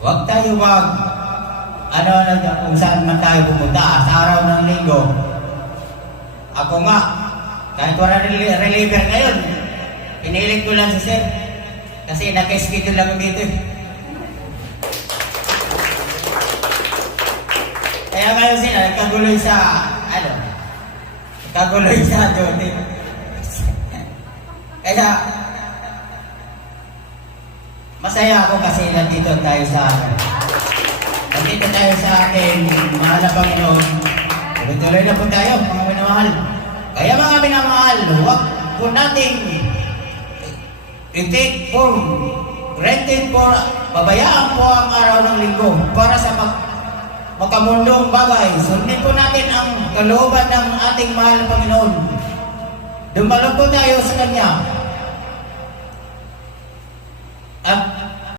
Huwag tayo kung saan man tayo pumunta sa araw ng linggo. Ako nga, kahit wala reliever ngayon, pinilit ko lang si Sir. Kasi naka-schedule lang dito. Kaya ngayon sila, nagkaguloy sa duty. Kaya, masaya ako kasi nandito tayo sa ating mahal na Panginoon. Tuloy na po tayo, mga minamahal. Kaya mga minamahal, huwag po nating i-take for granted po, pabayaan po ang araw ng linggo para sa makamundong bagay. Sundin po natin ang kalooban ng ating mahal na Panginoon. Dumalo po tayo sa Kanya.